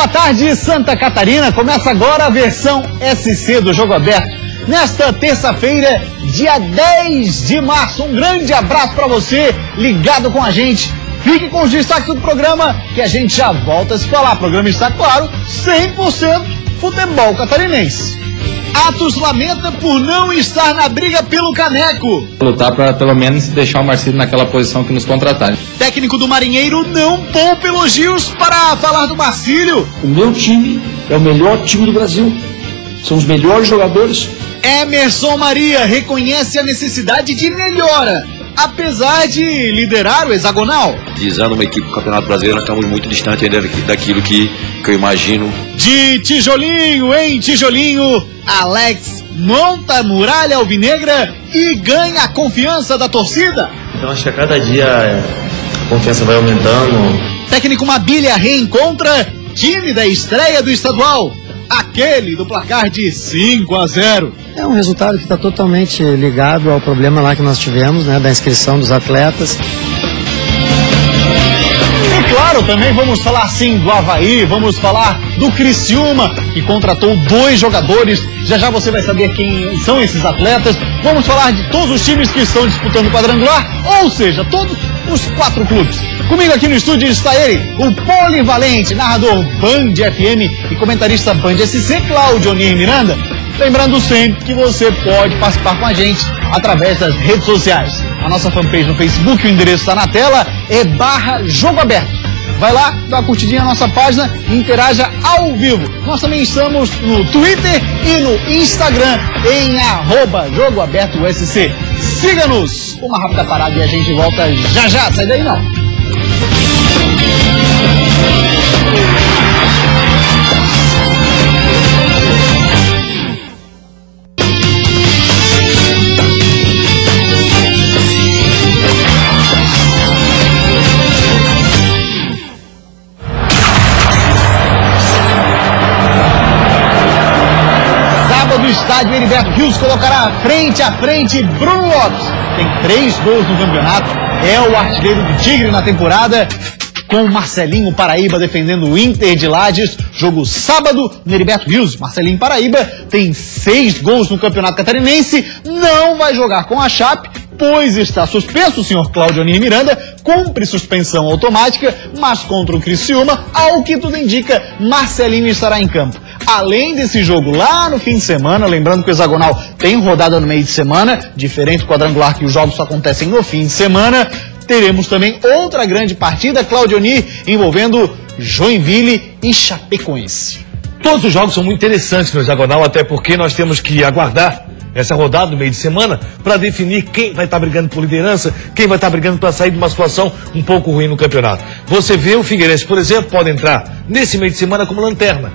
boa tarde, Santa Catarina. Começa agora a versão SC do Jogo Aberto. Nesta terça-feira, dia 10 de março. Um grande abraço para você, ligado com a gente. Fique com os destaques do programa, que a gente já volta a se falar. O programa está, claro, 100% futebol catarinense. Atos lamenta por não estar na briga pelo caneco. Lutar para pelo menos deixar o Marcílio naquela posição que nos contrataram. Técnico do Marinheiro não poupa elogios para falar do Marcílio. O meu time é o melhor time do Brasil. São os melhores jogadores. Emerson Maria reconhece a necessidade de melhora, apesar de liderar o hexagonal. Visando uma equipe do Campeonato Brasileiro, nós estamos muito distante ainda daquilo que eu imagino. De tijolinho em tijolinho, Alex monta a muralha alvinegra e ganha a confiança da torcida. Então acho que a cada dia a confiança vai aumentando. Técnico Mabilha reencontra time da estreia do estadual, aquele do placar de 5-0. É um resultado que está totalmente ligado ao problema lá que nós tivemos, né, da inscrição dos atletas. E claro, também vamos falar sim do Avaí, vamos falar do Criciúma, que contratou 2 jogadores. Já já você vai saber quem são esses atletas. Vamos falar de todos os times que estão disputando o quadrangular, ou seja, todos os 4 clubes. Comigo aqui no estúdio está ele, o polivalente, narrador Band FM e comentarista Band SC, Cláudio Onir Miranda. Lembrando sempre que você pode participar com a gente através das redes sociais. A nossa fanpage no Facebook, o endereço está na tela, é /Jogo Aberto. Vai lá, dá uma curtidinha na nossa página e interaja ao vivo. Nós também estamos no Twitter e no Instagram em @JogoAbertoSC. Siga-nos! Uma rápida parada e a gente volta já já. Sai daí não! Estádio Heriberto Rios colocará frente a frente Bruno Lopes. Tem 3 gols no campeonato, é o artilheiro do Tigre na temporada, com Marcelinho Paraíba defendendo o Inter de Lages. Jogo sábado no Heriberto Rios. Marcelinho Paraíba tem 6 gols no campeonato catarinense, não vai jogar com a Chape, pois está suspenso. O senhor Cláudio Onir Miranda cumpre suspensão automática, mas contra o Criciúma, ao que tudo indica, Marcelinho estará em campo. Além desse jogo lá no fim de semana, lembrando que o hexagonal tem rodada no meio de semana, diferente do quadrangular que os jogos só acontecem no fim de semana, teremos também outra grande partida, Cláudio Onir, envolvendo Joinville e Chapecoense. Todos os jogos são muito interessantes no hexagonal, até porque nós temos que aguardar essa rodada do meio de semana para definir quem vai estar brigando por liderança, quem vai estar brigando para sair de uma situação um pouco ruim no campeonato. Você vê o Figueirense, por exemplo, pode entrar nesse meio de semana como lanterna.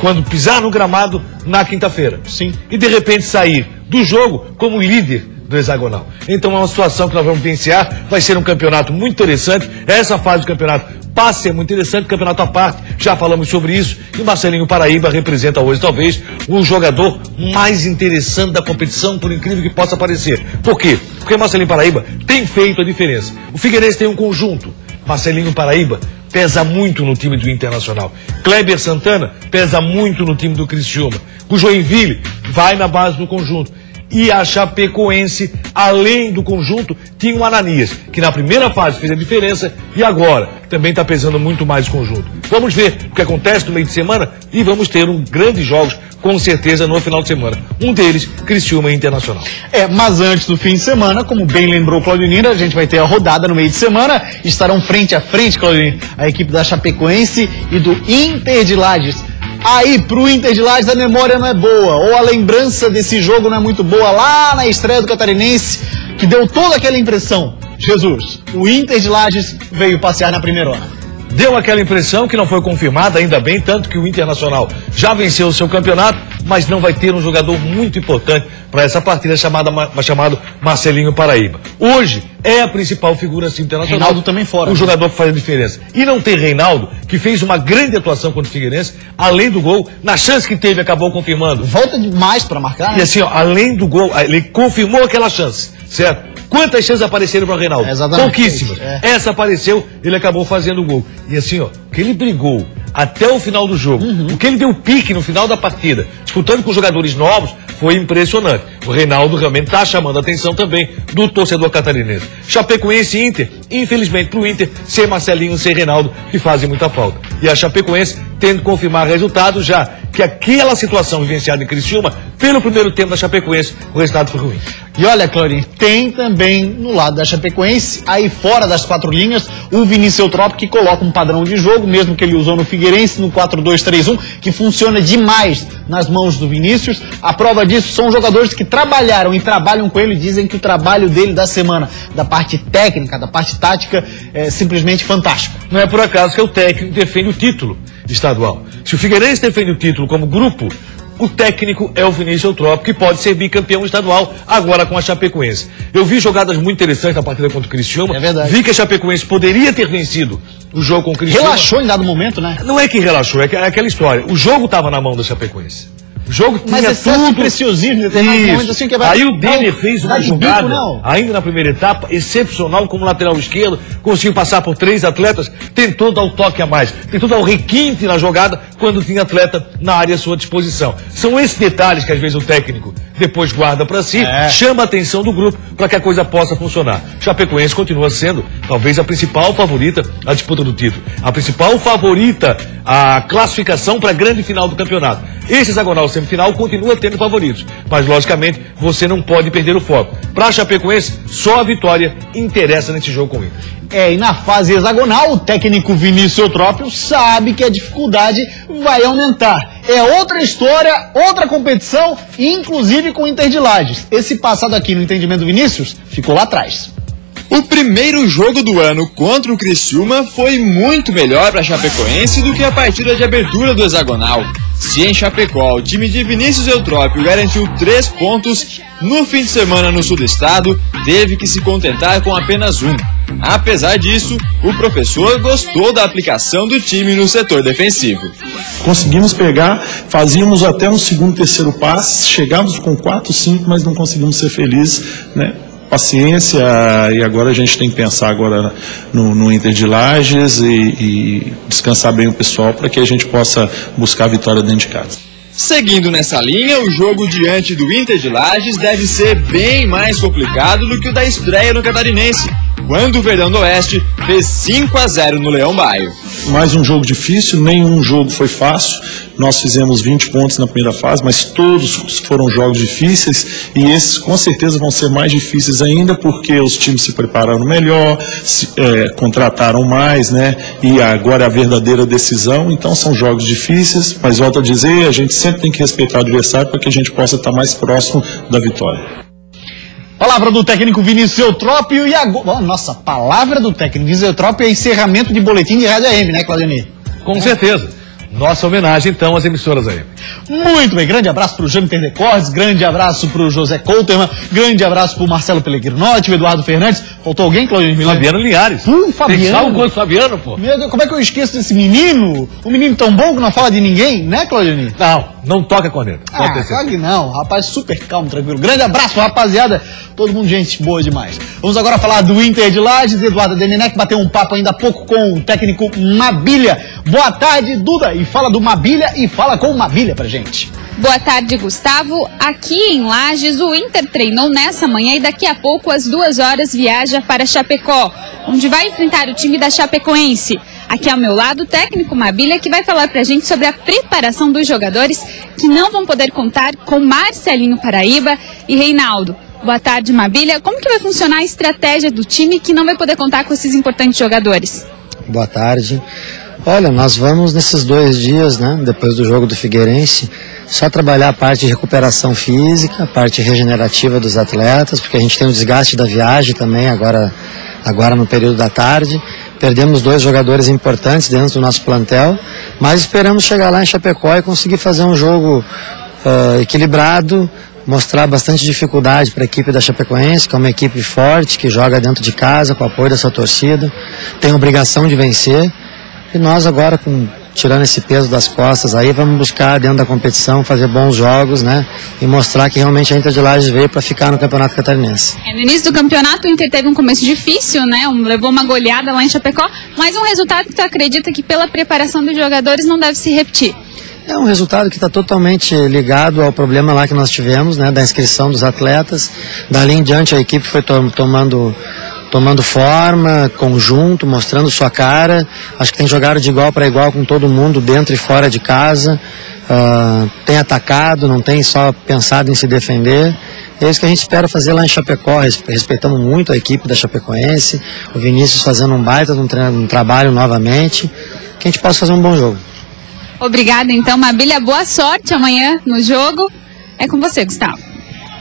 Quando pisar no gramado na quinta-feira. Sim. E de repente sair do jogo como líder do hexagonal. Então é uma situação que nós vamos vivenciar, vai ser um campeonato muito interessante. Essa fase do campeonato passa a ser muito interessante, campeonato à parte, já falamos sobre isso, e Marcelinho Paraíba representa hoje talvez o jogador mais interessante da competição, por incrível que possa parecer. Por quê? Porque Marcelinho Paraíba tem feito a diferença. O Figueirense tem um conjunto. Marcelinho Paraíba pesa muito no time do Internacional. Kleber Santana pesa muito no time do Criciúma. O Joinville vai na base do conjunto. E a Chapecoense, além do conjunto, tinha o Ananias, que na primeira fase fez a diferença e agora também está pesando muito mais o conjunto. Vamos ver o que acontece no meio de semana e vamos ter grandes jogos, com certeza, no final de semana. Um deles, Criciúma e Internacional. Mas antes do fim de semana, como bem lembrou o Cláudio Nira, a gente vai ter a rodada no meio de semana. Estarão frente a frente, Cláudio Nira, a equipe da Chapecoense e do Inter de Lages. Aí, pro Inter de Lages, a memória não é boa, ou a lembrança desse jogo não é muito boa, lá na estreia do Catarinense, que deu toda aquela impressão. Jesus, o Inter de Lages veio passear na primeira hora. Deu aquela impressão que não foi confirmada, ainda bem, tanto que o Internacional já venceu o seu campeonato, mas não vai ter um jogador muito importante para essa partida chamado Marcelinho Paraíba. Hoje é a principal figura assim, internacional. Reinaldo também fora. O jogador que faz a diferença. E não tem Reinaldo, que fez uma grande atuação contra o Figueirense, além do gol, na chance que teve, acabou confirmando. Volta demais para marcar, né? E assim, ó, além do gol, ele confirmou aquela chance, certo? Quantas chances apareceram para o Reinaldo? Pouquíssimas. Essa apareceu, ele acabou fazendo o gol. E assim, ó, que ele brigou até o final do jogo, o que ele deu pique no final da partida, disputando com jogadores novos, foi impressionante. O Reinaldo realmente está chamando a atenção também do torcedor catarinense. Chapecoense e Inter, infelizmente para o Inter, sem Marcelinho e sem Reinaldo, que fazem muita falta. E a Chapecoense tendo que confirmar resultado, já que aquela situação vivenciada em Criciúma, pelo primeiro tempo da Chapecoense, o resultado foi ruim. E olha, Claudinho, tem também no lado da Chapecoense, aí fora das 4 linhas, o Vinícius Eutrópio, que coloca um padrão de jogo, mesmo que ele usou no Figueirense, no 4-2-3-1, que funciona demais nas mãos do Vinícius. A prova disso são jogadores que trabalharam e trabalham com ele, dizem que o trabalho dele da semana, da parte técnica, da parte tática, é simplesmente fantástico. Não é por acaso que o técnico defende o título estadual. Se o Figueirense defende o título como grupo, o técnico é o Vinícius Eutrópio, que pode ser bicampeão estadual agora com a Chapecoense. Eu vi jogadas muito interessantes na partida contra o Criciúma. É verdade. Vi que a Chapecoense poderia ter vencido o jogo com o Criciúma. Relaxou em dado momento, né? Não é que relaxou, é aquela história. O jogo estava na mão da Chapecoense. O jogo tinha tudo. Preciosismo, assim, que vai... Aí o Denner fez uma jogada, ainda na primeira etapa, excepcional como lateral esquerdo, conseguiu passar por 3 atletas, tentou dar o toque a mais, tentou dar o requinte na jogada quando tinha atleta na área à sua disposição. São esses detalhes que às vezes o técnico depois guarda para si, chama a atenção do grupo para que a coisa possa funcionar. Chapecoense continua sendo talvez a principal favorita à disputa do título, a principal favorita à classificação para a grande final do campeonato. Esse hexagonal semifinal continua tendo favoritos, mas logicamente você não pode perder o foco. Para a Chapecoense, só a vitória interessa nesse jogo com o Inter. E na fase hexagonal, o técnico Vinícius Eutrópio sabe que a dificuldade vai aumentar. É outra história, outra competição, inclusive com o Inter de Lages. Esse passado aqui, no entendimento do Vinícius, ficou lá atrás. O primeiro jogo do ano contra o Criciúma foi muito melhor para a Chapecoense do que a partida de abertura do hexagonal. Se em Chapecó o time de Vinícius Eutrópio garantiu 3 pontos, no fim de semana no sul do estado teve que se contentar com apenas 1. Apesar disso, o professor gostou da aplicação do time no setor defensivo. Conseguimos pegar, fazíamos até um segundo, terceiro passe, chegávamos com 4, 5, mas não conseguimos ser felizes, né? Paciência, e agora a gente tem que pensar agora no Inter de Lages e descansar bem o pessoal para que a gente possa buscar a vitória dentro de casa. Seguindo nessa linha, o jogo diante do Inter de Lages deve ser bem mais complicado do que o da estreia no Catarinense, quando o Verdão do Oeste fez 5-0 no Leão Baio. Mais um jogo difícil, nenhum jogo foi fácil. Nós fizemos 20 pontos na primeira fase, mas todos foram jogos difíceis e esses com certeza vão ser mais difíceis ainda porque os times se prepararam melhor, contrataram mais, né? E agora é a verdadeira decisão, então são jogos difíceis, mas volto a dizer, a gente sempre tem que respeitar o adversário para que a gente possa estar mais próximo da vitória. Palavra do técnico Vinícius Eutrópio e agora... Nossa, palavra do técnico Vinícius Eutrópio é encerramento de boletim de Rádio AM, né, Claudionir? Com certeza. Nossa homenagem, então, às emissoras AM. Muito bem, grande abraço para o Jâniter Decordes, grande abraço para o José Couterman, grande abraço para o Marcelo Pellegrinotti, o Eduardo Fernandes. Faltou alguém, Claudionir? Fabiano Linhares. Fabiano. Tem salvo contra o Fabiano, pô. Meu Deus, como é que eu esqueço desse menino? Um menino tão bom que não fala de ninguém, né, Claudionir? Não toca corneta. Claro que não, rapaz super calmo, tranquilo. Grande abraço, rapaziada. Todo mundo gente boa demais. Vamos agora falar do Inter de Lages. Eduardo Denenek bateu um papo ainda há pouco com o técnico Mabilha. Boa tarde, Duda. E fala do Mabilha e fala com o Mabilha pra gente. Boa tarde, Gustavo. Aqui em Lages, o Inter treinou nessa manhã e daqui a pouco, às 2 horas, viaja para Chapecó, onde vai enfrentar o time da Chapecoense. Aqui ao meu lado, o técnico Mabilha, que vai falar pra gente sobre a preparação dos jogadores que não vão poder contar com Marcelinho Paraíba e Reinaldo. Boa tarde, Mabilha. Como que vai funcionar a estratégia do time que não vai poder contar com esses importantes jogadores? Boa tarde. Olha, nós vamos nesses 2 dias, né, depois do jogo do Figueirense, só trabalhar a parte de recuperação física, a parte regenerativa dos atletas, porque a gente tem o desgaste da viagem também agora no período da tarde. Perdemos 2 jogadores importantes dentro do nosso plantel, mas esperamos chegar lá em Chapecó e conseguir fazer um jogo equilibrado, mostrar bastante dificuldade para a equipe da Chapecoense, que é uma equipe forte, que joga dentro de casa, com o apoio da sua torcida, tem a obrigação de vencer. E nós agora, com tirando esse peso das costas aí, vamos buscar dentro da competição, fazer bons jogos, né? E mostrar que realmente a Inter de Lages veio para ficar no Campeonato Catarinense. No início do campeonato, o Inter teve um começo difícil, né? Levou uma goleada lá em Chapecó, mas um resultado que tu acredita que pela preparação dos jogadores não deve se repetir. É um resultado que está totalmente ligado ao problema lá que nós tivemos, né, da inscrição dos atletas. Dali em diante a equipe foi tomando forma, conjunto, mostrando sua cara. Acho que tem jogado de igual para igual com todo mundo, dentro e fora de casa. Tem atacado, não tem só pensado em se defender. É isso que a gente espera fazer lá em Chapecó. Respeitamos muito a equipe da Chapecoense, o Vinícius fazendo um baita um trabalho novamente, que a gente possa fazer um bom jogo. Obrigada, então, Mabília. Boa sorte amanhã no jogo. É com você, Gustavo.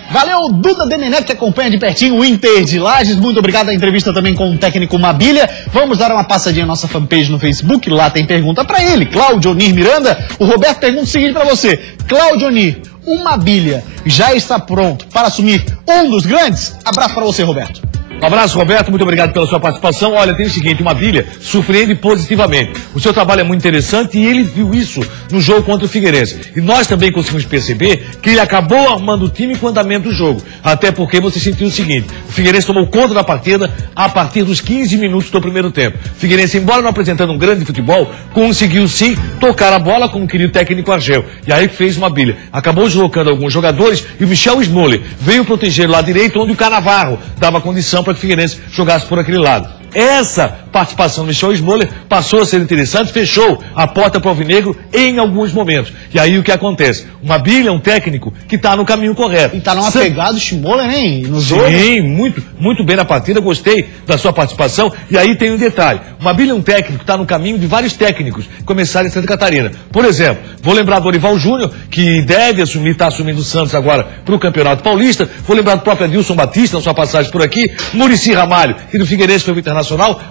Valeu, Duda Deneneto, que acompanha de pertinho o Inter de Lages. Muito obrigado. A entrevista também com o técnico Mabília. Vamos dar uma passadinha na nossa fanpage no Facebook. Lá tem pergunta para ele, Cláudio Onir Miranda. O Roberto pergunta o seguinte para você. Cláudio Onir, o Mabília já está pronto para assumir um dos grandes? Abraço para você, Roberto. Um abraço, Roberto, muito obrigado pela sua participação. Olha, tem o seguinte, o Mabília surpreende positivamente. O seu trabalho é muito interessante e ele viu isso no jogo contra o Figueirense. E nós também conseguimos perceber que ele acabou armando o time com o andamento do jogo. Até porque você sentiu o seguinte, o Figueirense tomou conta da partida a partir dos 15 minutos do primeiro tempo. O Figueirense, embora não apresentando um grande futebol, conseguiu sim tocar a bola como queria o técnico Argel. E aí fez o Mabília. Acabou deslocando alguns jogadores e o Michel Smoller veio proteger lá direito, onde o Canavarro dava condição para que o Figueirense jogasse por aquele lado. Essa participação do Michel Smoller passou a ser interessante, fechou a porta para o Alvinegro em alguns momentos. E aí o que acontece? O Mabília é um técnico que está no caminho correto. E está numa pegada do Smoller, hein? No jogo. Sim, muito bem na partida, gostei da sua participação. E aí tem um detalhe. O Mabília é um técnico que está no caminho de vários técnicos que começaram em Santa Catarina. Por exemplo, vou lembrar do Orival Júnior, que deve assumir, está assumindo o Santos agora para o Campeonato Paulista. Vou lembrar do próprio Adilson Batista, na sua passagem por aqui. Muricy Ramalho, que do Figueirense foi o Internacional.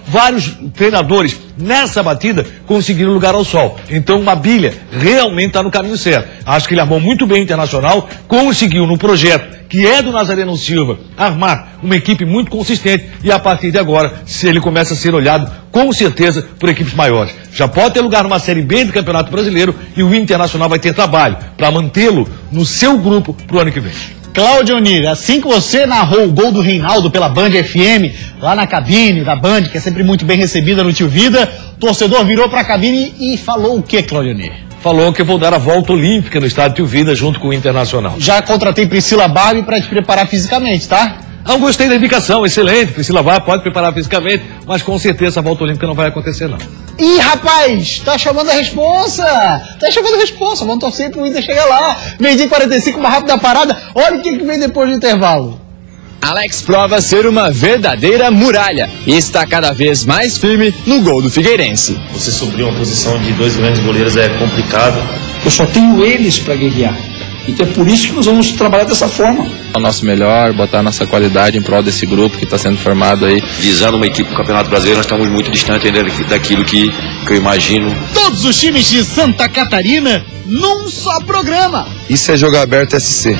Vários treinadores nessa batida conseguiram lugar ao sol. Então o Mabília realmente está no caminho certo. Acho que ele armou muito bem o Internacional, conseguiu no projeto que é do Nazareno Silva armar uma equipe muito consistente e a partir de agora ele começa a ser olhado com certeza por equipes maiores. Já pode ter lugar numa Série B do Campeonato Brasileiro e o Internacional vai ter trabalho para mantê-lo no seu grupo para o ano que vem. Cláudio Onir, assim que você narrou o gol do Reinaldo pela Band FM, lá na cabine da Band, que é sempre muito bem recebida no Tio Vida, o torcedor virou para a cabine e falou o que, Cláudio Onir? Falou que eu vou dar a volta olímpica no estádio Tio Vida junto com o Internacional. Já contratei Priscila Barbie para te preparar fisicamente, tá? Não, gostei da indicação, excelente. Priscila Barbie pode preparar fisicamente, mas com certeza a volta olímpica não vai acontecer, não. Ih, rapaz, tá chamando a responsa. Tá chamando a responsa, vamos torcer pro Inter chegar lá. Meio-dia 45, uma rápida parada. Olha o que vem depois do intervalo. Alex prova ser uma verdadeira muralha e está cada vez mais firme no gol do Figueirense. Você subir uma posição de dois grandes goleiros é complicado. Eu só tenho eles para guerrear. Então é por isso que nós vamos trabalhar dessa forma. O nosso melhor, botar a nossa qualidade em prol desse grupo que está sendo formado aí. Visando uma equipe do Campeonato Brasileiro, nós estamos muito distantes ainda daquilo que eu imagino. Todos os times de Santa Catarina num só programa. Isso é Jogo Aberto SC.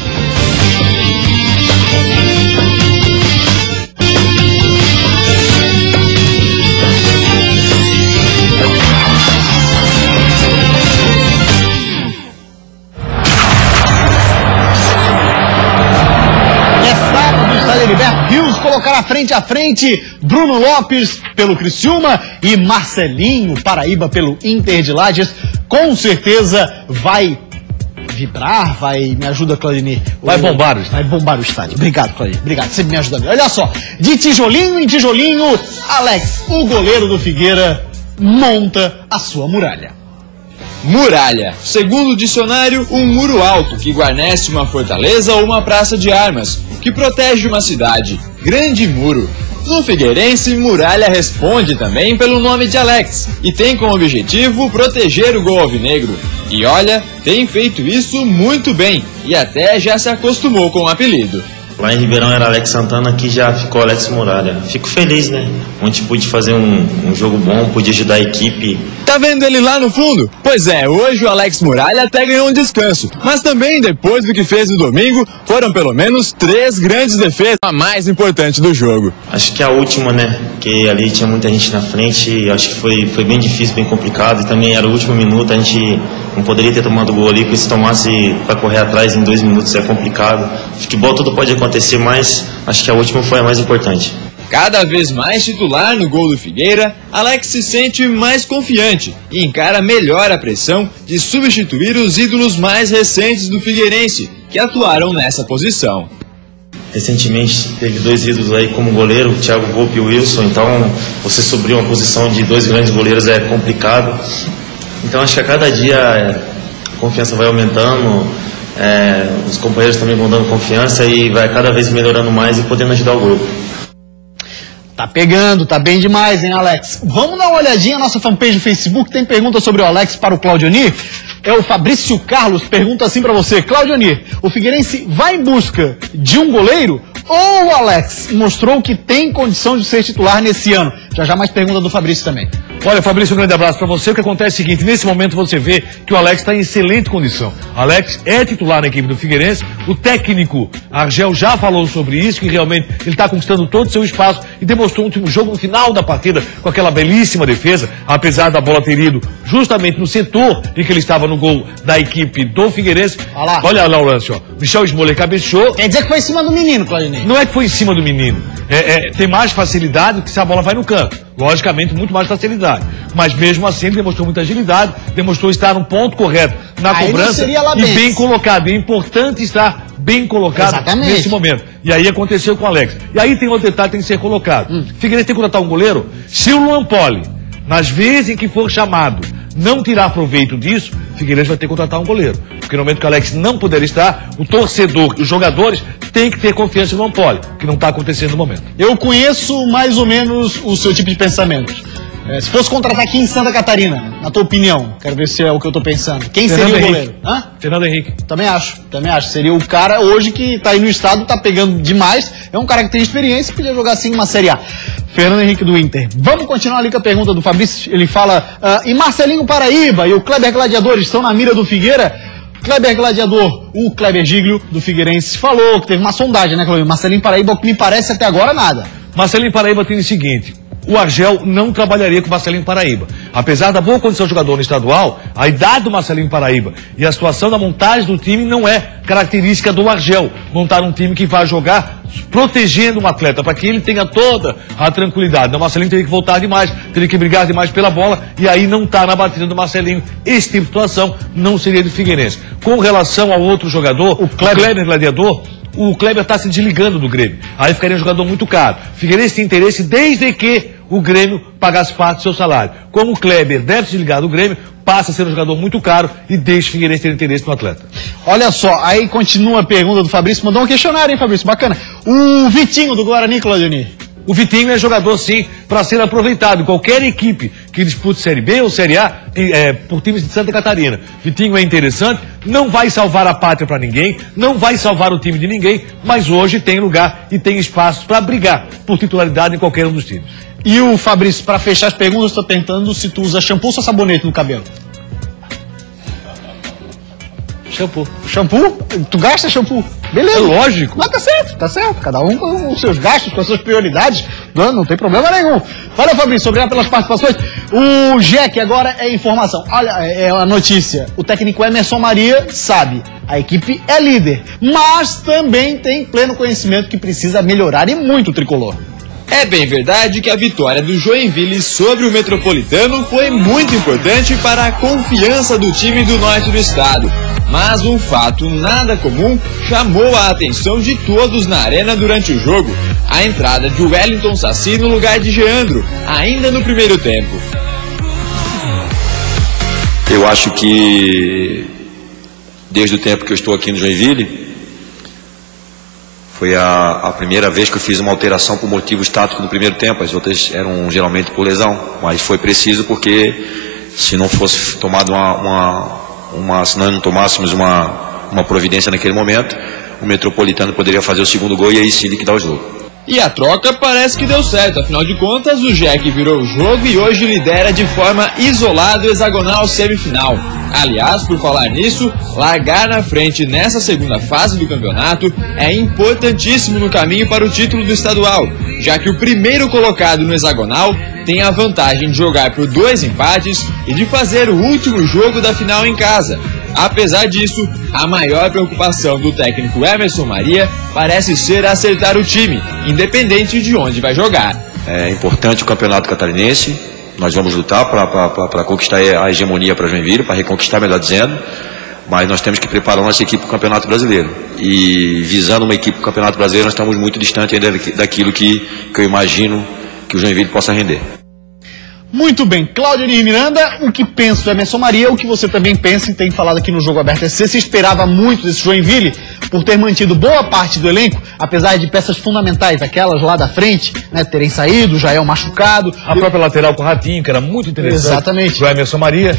Colocar frente a frente Bruno Lopes pelo Criciúma e Marcelinho Paraíba pelo Inter de Lages. Com certeza vai vibrar, me ajuda, Claudinei. Vai bombar o estádio. Vai bombar o estádio. Obrigado, Claudinei. Obrigado, você me ajuda. Olha só, de tijolinho em tijolinho, Alex, o goleiro do Figueira, monta a sua muralha. Muralha. Segundo o dicionário, um muro alto que guarnece uma fortaleza ou uma praça de armas, que protege uma cidade. Grande muro. No Figueirense, muralha responde também pelo nome de Alex e tem como objetivo proteger o gol alvinegro. E olha, tem feito isso muito bem e até já se acostumou com o apelido. Lá em Ribeirão era Alex Santana, aqui já ficou Alex Muralha. Fico feliz, né? Ontem pude fazer um jogo bom, pude ajudar a equipe. Tá vendo ele lá no fundo? Pois é, hoje o Alex Muralha até ganhou um descanso. Mas também, depois do que fez no domingo, foram pelo menos 3 grandes defesas, a mais importante do jogo. Acho que a última, né? Porque ali tinha muita gente na frente, acho que foi bem difícil, bem complicado. E também era o último minuto, a gente não poderia ter tomado gol ali, porque se tomasse para correr atrás em 2 minutos é complicado. Futebol tudo pode acontecer, mas acho que a última foi a mais importante. Cada vez mais titular no gol do Figueira, Alex se sente mais confiante e encara melhor a pressão de substituir os ídolos mais recentes do Figueirense, que atuaram nessa posição. Recentemente teve 2 ídolos aí como goleiro, o Thiago Volpe e o Wilson, então você subir uma posição de 2 grandes goleiros é complicado. Então acho que a cada dia a confiança vai aumentando, os companheiros também vão dando confiança e vai cada vez melhorando mais e podendo ajudar o grupo. Tá pegando, tá bem demais, hein, Alex? Vamos dar uma olhadinha na nossa fanpage do Facebook, tem pergunta sobre o Alex para o Claudioni? É o Fabrício Carlos, pergunta assim pra você: Claudioni, o Figueirense vai em busca de um goleiro ou o Alex mostrou que tem condição de ser titular nesse ano? Já mais pergunta do Fabrício também. Olha, Fabrício, um grande abraço para você. O que acontece é o seguinte: nesse momento você vê que o Alex está em excelente condição. Alex é titular na equipe do Figueirense. O técnico Argel já falou sobre isso, que realmente ele está conquistando todo o seu espaço e demonstrou um último jogo no final da partida com aquela belíssima defesa, apesar da bola ter ido justamente no setor em que ele estava no gol da equipe do Figueirense. Olha lá o lance, ó. Michel Smoller cabeceou. Quer dizer que foi em cima do menino, Claudinei? Não é que foi em cima do menino. Tem mais facilidade do que se a bola vai no canto. Logicamente, muito mais facilidade. Mas mesmo assim, ele demonstrou muita agilidade, demonstrou estar no ponto correto na cobrança e bem colocado. É importante estar bem colocado nesse momento. E aí aconteceu com o Alex. E aí tem outro detalhe que tem que ser colocado. Figueirense tem que contratar um goleiro. Se o Luan Poli, nas vezes em que for chamado, não tirar proveito disso, Figueirense vai ter que contratar um goleiro. Porque no momento que o Alex não puder estar, o torcedor, os jogadores, tem que ter confiança no Luan Poli, que não está acontecendo no momento. Eu conheço mais ou menos o seu tipo de pensamento. Se fosse contratar aqui em Santa Catarina, na tua opinião, quero ver se é o que eu tô pensando, quem seria o goleiro? Fernando Henrique. Também acho. Seria o cara hoje que tá aí no estado, tá pegando demais, é um cara que tem experiência e podia jogar assim uma Série A. Fernando Henrique do Inter. Vamos continuar ali com a pergunta do Fabrício, ele fala, e Marcelinho Paraíba e o Kleber Gladiador estão na mira do Figueira? Kleber Gladiador, o Kleber Giglio do Figueirense falou que teve uma sondagem, né, Kleber? Marcelinho Paraíba, o que me parece até agora nada. Marcelinho Paraíba tem o seguinte: o Argel não trabalharia com o Marcelinho Paraíba. Apesar da boa condição de jogador no estadual, a idade do Marcelinho Paraíba e a situação da montagem do time não é característica do Argel. Montar um time que vai jogar protegendo um atleta, para que ele tenha toda a tranquilidade. O Marcelinho teria que voltar demais, teria que brigar demais pela bola, e aí não está na batida do Marcelinho. Esse tipo de situação não seria do Figueirense. Com relação ao outro jogador, o Kleber Gladiador, o Kleber está se desligando do Grêmio. Aí ficaria um jogador muito caro. Figueirense tem interesse desde que o Grêmio pagasse parte do seu salário. Como o Kleber deve se desligar do Grêmio, passa a ser um jogador muito caro e deixa o Figueirense ter interesse no atleta. Olha só, aí continua a pergunta do Fabrício, mandou um questionário, hein, Fabrício? Bacana. O Vitinho do Guarani, Claudini. O Vitinho é jogador, sim, para ser aproveitado. Qualquer equipe que dispute Série B ou Série A por times de Santa Catarina. Vitinho é interessante, não vai salvar a pátria para ninguém, não vai salvar o time de ninguém, mas hoje tem lugar e tem espaço para brigar por titularidade em qualquer um dos times. E o Fabrício, para fechar as perguntas, estou perguntando se tu usa shampoo ou sabonete no cabelo. Shampoo. Shampoo? Tu gasta shampoo? Beleza. É lógico. Mas tá certo. Cada um com os seus gastos, com as suas prioridades. Não tem problema nenhum. Olha, Fabrício, obrigado pelas participações. O Jack agora é informação. Olha, é a notícia. O técnico Emerson Maria sabe, a equipe é líder, mas também tem pleno conhecimento que precisa melhorar e muito o tricolor. É bem verdade que a vitória do Joinville sobre o Metropolitano foi muito importante para a confiança do time do norte do estado. Mas um fato nada comum chamou a atenção de todos na arena durante o jogo: a entrada de Wellington Saci no lugar de Geandro, ainda no primeiro tempo. Eu acho que desde o tempo que eu estou aqui no Joinville, foi a primeira vez que eu fiz uma alteração por motivos táticos no primeiro tempo. As outras eram geralmente por lesão, mas foi preciso porque se não fosse tomado se nós não tomássemos uma providência naquele momento, o Metropolitano poderia fazer o segundo gol e aí sim liquidar o jogo. E a troca parece que deu certo, afinal de contas o Jack virou o jogo e hoje lidera de forma isolada o hexagonal semifinal. Aliás, por falar nisso, largar na frente nessa segunda fase do campeonato é importantíssimo no caminho para o título do estadual, já que o primeiro colocado no hexagonal tem a vantagem de jogar por 2 empates e de fazer o último jogo da final em casa. Apesar disso, a maior preocupação do técnico Emerson Maria parece ser acertar o time, independente de onde vai jogar. É importante o campeonato catarinense, nós vamos lutar para conquistar a hegemonia para Joinville, para reconquistar, melhor dizendo, mas nós temos que preparar nossa equipe para o Campeonato Brasileiro. E visando uma equipe para o Campeonato Brasileiro, nós estamos muito distantes ainda daquilo que eu imagino que o Joinville possa render. Muito bem, Claudio Miranda, o que pensa do Emerson Maria, o que você também pensa e tem falado aqui no Jogo Aberto SC, se esperava muito desse Joinville por ter mantido boa parte do elenco, apesar de peças fundamentais, aquelas lá da frente, né, terem saído, o Jael machucado. A própria lateral com o Ratinho, que era muito interessante. Exatamente. O Emerson Maria.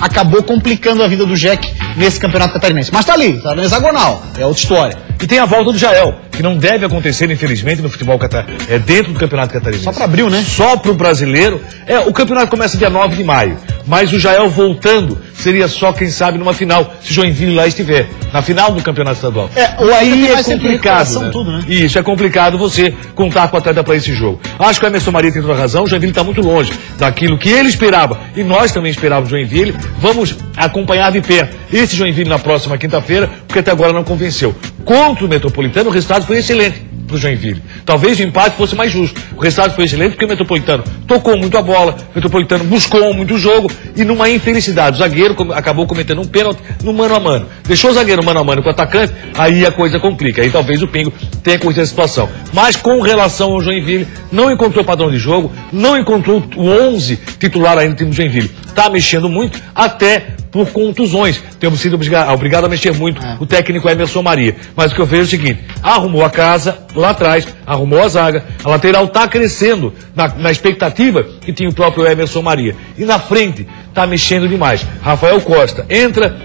Acabou complicando a vida do Jack nesse campeonato catarinense. Mas tá ali, tá no hexagonal, é outra história. E tem a volta do Jael, que não deve acontecer, infelizmente, no futebol catarinense. É dentro do campeonato catarinense. Só para abril, né? Só pro brasileiro. O campeonato começa dia 9 de maio. Mas o Jael voltando seria só, quem sabe, numa final, se Joinville lá estiver. Na final do campeonato estadual. Aí é complicado. Né? Tudo, né? Isso, é complicado você contar com o atleta para esse jogo. Acho que o Emerson Maria tem toda a razão. O Joinville está muito longe daquilo que ele esperava. E nós também esperávamos o Joinville. Vamos acompanhar de perto esse Joinville na próxima quinta-feira, porque até agora não convenceu. Contra o Metropolitano, o resultado foi excelente para o Joinville. Talvez o empate fosse mais justo. O resultado foi excelente porque o Metropolitano tocou muito a bola, o Metropolitano buscou muito o jogo e numa infelicidade, o zagueiro acabou cometendo um pênalti no mano a mano. Deixou o zagueiro mano a mano com o atacante, aí a coisa complica. Aí talvez o Pingo tenha corrigido a situação. Mas com relação ao Joinville, não encontrou padrão de jogo, não encontrou o 11 titular ainda no time do Joinville. Está mexendo muito, até por contusões. Temos sido obrigado a mexer muito o técnico Emerson Maria. Mas o que eu vejo é o seguinte, arrumou a casa lá atrás, arrumou a zaga, a lateral está crescendo na expectativa que tinha o próprio Emerson Maria. E na frente está mexendo demais. Rafael Costa entra,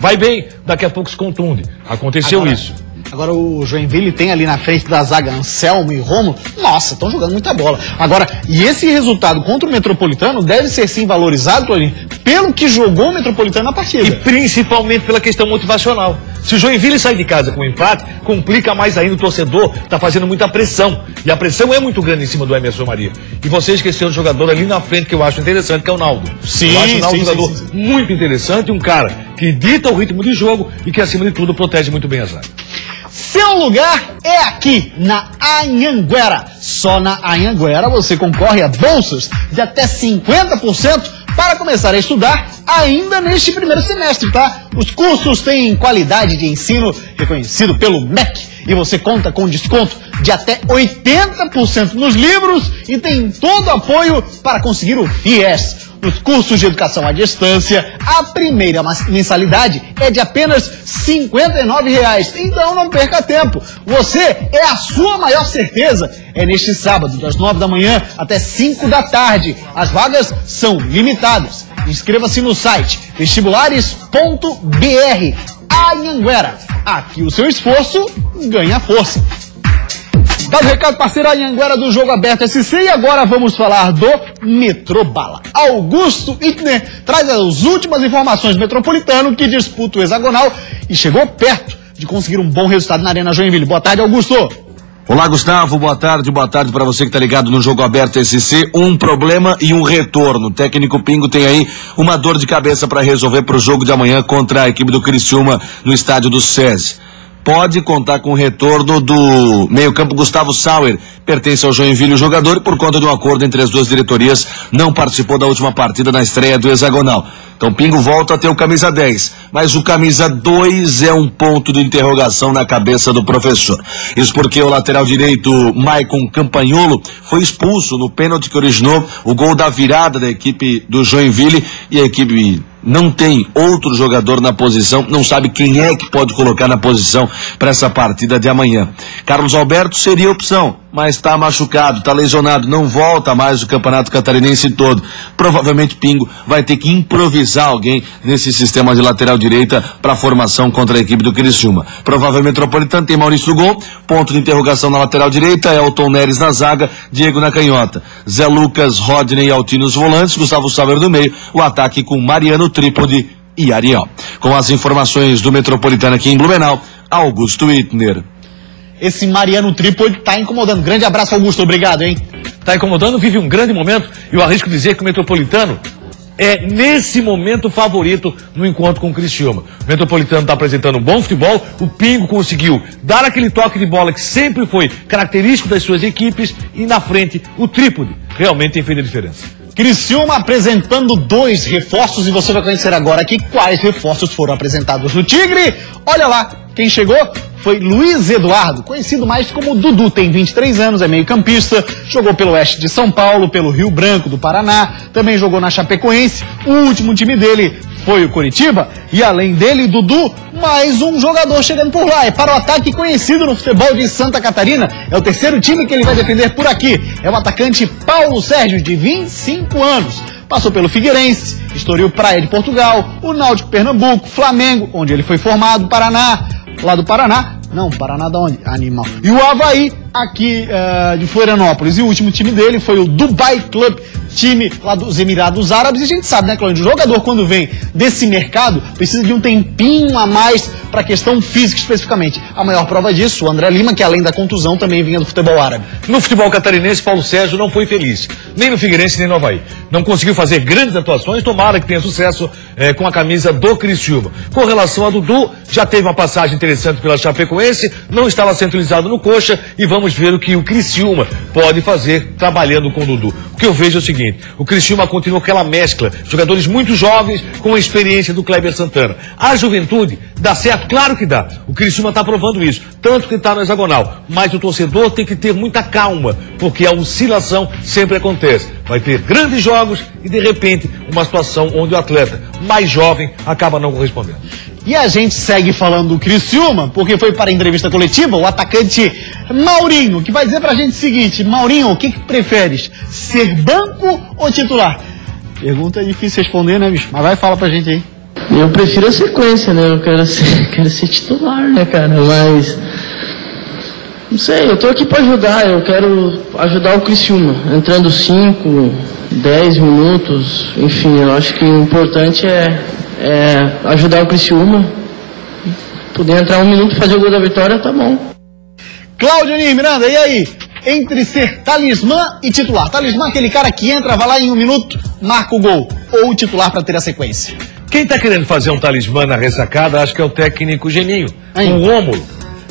vai bem, daqui a pouco se contunde. Aconteceu isso. Agora o Joinville tem ali na frente da zaga Anselmo e Romulo. Nossa, estão jogando muita bola. Agora, e esse resultado contra o Metropolitano deve ser sim valorizado, Claudinho, pelo que jogou o Metropolitano na partida. E principalmente pela questão motivacional. Se o Joinville sai de casa com um empate, complica mais ainda o torcedor, está fazendo muita pressão. E a pressão é muito grande em cima do Emerson Maria. E você esqueceu do jogador ali na frente que eu acho interessante, que é o Naldo. Eu acho o Naldo um jogador muito interessante, um cara que dita o ritmo de jogo e que, acima de tudo, protege muito bem a zaga. Seu lugar é aqui, na Anhanguera. Só na Anhanguera você concorre a bolsas de até 50% para começar a estudar ainda neste primeiro semestre, tá? Os cursos têm qualidade de ensino reconhecido pelo MEC e você conta com desconto de até 80% nos livros e tem todo o apoio para conseguir o FIES. Nos cursos de educação à distância, a primeira mensalidade é de apenas R$ 59,00. Então não perca tempo. Você é a sua maior certeza. É neste sábado, das 9 da manhã até 5 da tarde. As vagas são limitadas. Inscreva-se no site vestibulares.br. Anhanguera. Aqui o seu esforço ganha força. Dado o recado, parceiro, Anhanguera do Jogo Aberto SC, e agora vamos falar do Metrobala. Augusto Itner traz as últimas informações do Metropolitano, que disputa o hexagonal e chegou perto de conseguir um bom resultado na Arena Joinville. Boa tarde, Augusto. Olá, Gustavo, boa tarde para você que está ligado no Jogo Aberto SC. Um problema e um retorno. O técnico Pingo tem aí uma dor de cabeça para resolver para o jogo de amanhã contra a equipe do Criciúma no estádio do SESI. Pode contar com o retorno do meio-campo Gustavo Sauer, pertence ao Joinville o jogador e por conta de um acordo entre as duas diretorias não participou da última partida na estreia do hexagonal. Então Pingo volta a ter o camisa 10, mas o camisa 2 é um ponto de interrogação na cabeça do professor. Isso porque o lateral direito Maicon Campagnolo foi expulso no pênalti que originou o gol da virada da equipe do Joinville e a equipe não tem outro jogador na posição, não sabe quem é que pode colocar na posição para essa partida de amanhã. Carlos Alberto seria opção, mas está machucado, está lesionado, não volta mais o Campeonato Catarinense todo. Provavelmente Pingo vai ter que improvisar alguém nesse sistema de lateral direita para a formação contra a equipe do Criciúma. Provavelmente Metropolitano tem Maurício no gol, ponto de interrogação na lateral direita, Elton Neres na zaga, Diego na canhota, Zé Lucas, Rodney e Altino os volantes, Gustavo Sauer no meio, o ataque com Mariano, Trípode e Ariel. Com as informações do Metropolitano aqui em Blumenau, Augusto Wittner. Esse Mariano Trípode tá incomodando. Grande abraço, Augusto. Obrigado, hein? Tá incomodando, vive um grande momento. E eu arrisco dizer que o Metropolitano é, nesse momento, favorito no encontro com o Criciúma. O Metropolitano está apresentando um bom futebol. O Pingo conseguiu dar aquele toque de bola que sempre foi característico das suas equipes. E na frente, o Trípode realmente tem feito a diferença. Criciúma apresentando 2 reforços e você vai conhecer agora aqui quais reforços foram apresentados no Tigre. Olha lá, quem chegou foi Luiz Eduardo, conhecido mais como Dudu, tem 23 anos, é meio campista, jogou pelo Oeste de São Paulo, pelo Rio Branco do Paraná, também jogou na Chapecoense, o último time dele foi o Coritiba, e além dele, Dudu, mais um jogador chegando por lá, é para o ataque conhecido no futebol de Santa Catarina, é o terceiro time que ele vai defender por aqui, é o atacante Paulo Sérgio, de 25 anos, passou pelo Figueirense, Estoril Praia de Portugal, o Náutico Pernambuco, Flamengo, onde ele foi formado, Paraná, lá do Paraná, não, Paraná da onde? Animal. E o Avaí, aqui de Florianópolis. E o último time dele foi o Dubai Club, time lá dos Emirados Árabes. E a gente sabe, né, Cláudio? O jogador, quando vem desse mercado, precisa de um tempinho a mais para a questão física especificamente. A maior prova disso, o André Lima, que além da contusão, também vinha do futebol árabe. No futebol catarinense, Paulo Sérgio não foi feliz. Nem no Figueirense, nem no Avaí. Não conseguiu fazer grandes atuações, tomara que tenha sucesso com a camisa do Criciúma. Com relação a Dudu, já teve uma passagem interessante pela Chapecoense, não estava centralizado no coxa, e vamos ver o que o Criciúma pode fazer trabalhando com o Dudu. O que eu vejo é o seguinte, o Criciúma continua aquela mescla, jogadores muito jovens com a experiência do Kleber Santana. A juventude dá certo? Claro que dá. O Criciúma está provando isso, tanto que está no hexagonal. Mas o torcedor tem que ter muita calma, porque a oscilação sempre acontece. Vai ter grandes jogos e, de repente, uma situação onde o atleta mais jovem acaba não correspondendo. E a gente segue falando do Criciúma, porque foi para a entrevista coletiva o atacante Maurinho, que vai dizer pra gente o seguinte: Maurinho, o que preferes, ser banco ou titular? Pergunta difícil responder, né, bicho? Mas vai, fala pra gente aí. Eu prefiro a sequência, né? Eu quero ser titular, né, cara? Mas não sei, eu tô aqui pra ajudar, eu quero ajudar o Criciúma, entrando 5, 10 minutos, enfim, eu acho que o importante é ajudar o Criciúma, poder entrar 1 minuto e fazer o gol da vitória, tá bom. Cláudio Miranda, e aí? Entre ser talismã e titular. Talismã é aquele cara que entra, vai lá em 1 minuto, marca o gol. Ou o titular para ter a sequência. Quem tá querendo fazer um talismã na ressacada, acho que é o técnico Geninho, o Rômulo.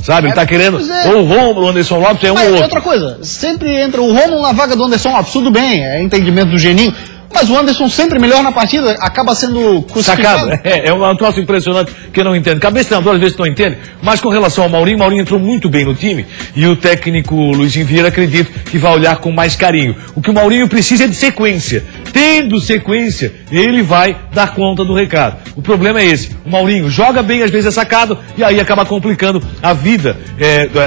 Sabe, ele tá querendo, ou o Rômulo, o Anderson Lopes, um ou outro. Outra coisa, sempre entra o Rômulo na vaga do Anderson Lopes, tudo bem, é entendimento do Geninho. Mas o Anderson sempre melhor na partida, acaba sendo crucificado. Sacado. É um troço impressionante que eu não entendo. Cabeça treinador às vezes não entende, mas com relação ao Maurinho entrou muito bem no time e o técnico Luizinho Vieira acredito que vai olhar com mais carinho. O que o Maurinho precisa é de sequência. Tendo sequência, ele vai dar conta do recado. O problema é esse. O Maurinho joga bem, às vezes é sacado, e aí acaba complicando a vida,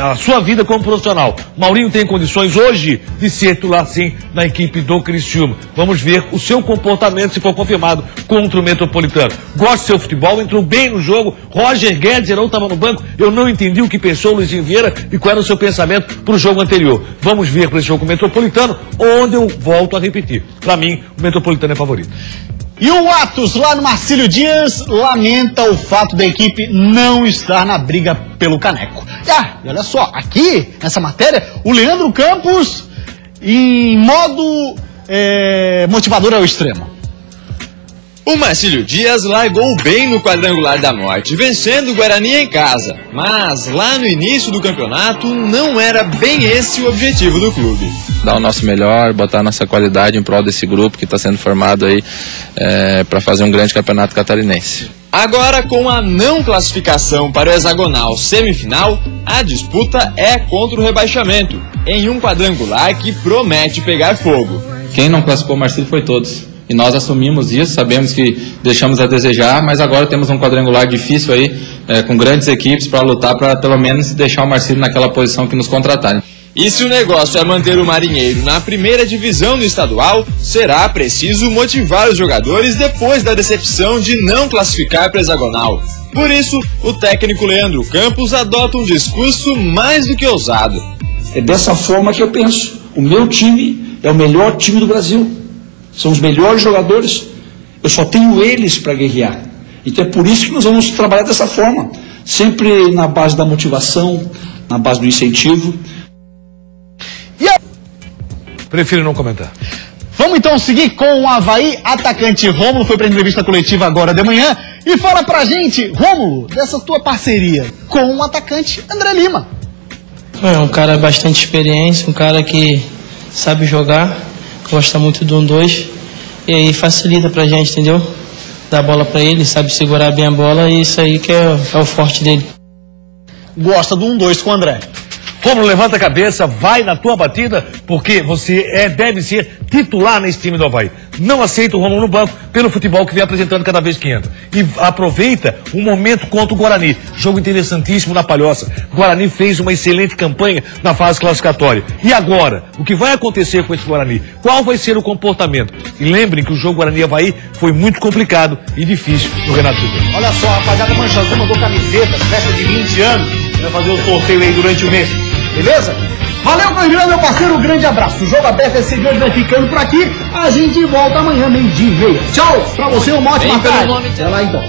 a sua vida como profissional. O Maurinho tem condições hoje de ser titular sim na equipe do Criciúma. Vamos ver o seu comportamento, se for confirmado, contra o Metropolitano. Gosta do seu futebol, entrou bem no jogo. Roger Guedes não estava no banco. Eu não entendi o que pensou o Luizinho Vieira e qual era o seu pensamento para o jogo anterior. Vamos ver para esse jogo com o Metropolitano, onde eu volto a repetir. Para mim, o Metropolitano é favorito. E o Atos, lá no Marcílio Dias, lamenta o fato da equipe não estar na briga pelo caneco. E olha só, aqui, nessa matéria, o Leandro Campos, em modo motivador ao extremo. O Marcílio Dias largou bem no quadrangular da Norte, vencendo o Guarani em casa. Mas lá no início do campeonato, não era bem esse o objetivo do clube. Dar o nosso melhor, botar a nossa qualidade em prol desse grupo que está sendo formado aí para fazer um grande campeonato catarinense. Agora, com a não classificação para o hexagonal semifinal, a disputa é contra o rebaixamento, em um quadrangular que promete pegar fogo. Quem não classificou o Marcílio foi todos. e nós assumimos isso, sabemos que deixamos a desejar, mas agora temos um quadrangular difícil aí, com grandes equipes para lutar para pelo menos deixar o Marcílio naquela posição que nos contrataram. E se o negócio é manter o Marinheiro na primeira divisão do estadual, será preciso motivar os jogadores depois da decepção de não classificar para a hexagonal. Por isso, o técnico Leandro Campos adota um discurso mais do que ousado. É dessa forma que eu penso. O meu time é o melhor time do Brasil. São os melhores jogadores. Eu só tenho eles para guerrear. Então é por isso que nós vamos trabalhar dessa forma. Sempre na base da motivação, na base do incentivo. Prefiro não comentar. Vamos então seguir com o Avaí. Atacante Rômulo foi para a entrevista coletiva agora de manhã e fala pra gente, Rômulo, dessa tua parceria com o atacante André Lima. É um cara bastante experiente, um cara que sabe jogar, gosta muito do 1-2 e aí facilita pra gente, entendeu? Dá a bola pra ele, sabe segurar bem a bola e isso aí que é o forte dele. Gosta do 1-2 com o André. Rômulo, levanta a cabeça, vai na tua batida, porque você deve ser titular nesse time do Avaí. Não aceita o Rômulo no banco pelo futebol que vem apresentando cada vez que entra. E aproveita o momento contra o Guarani. Jogo interessantíssimo na Palhoça. O Guarani fez uma excelente campanha na fase classificatória. E agora? O que vai acontecer com esse Guarani? Qual vai ser o comportamento? E lembrem que o jogo Guarani-Avaí foi muito complicado e difícil no Renato Silva. Olha só, rapaziada, Manchazão mandou camiseta, festa de 20 anos. Vai fazer o sorteio aí durante o mês. Beleza? Valeu, meu parceiro, um grande abraço. O Jogo Aberto esse de hoje vai ficando por aqui. A gente volta amanhã, 12:30. Tchau, pra você, uma ótima tarde. Até lá então.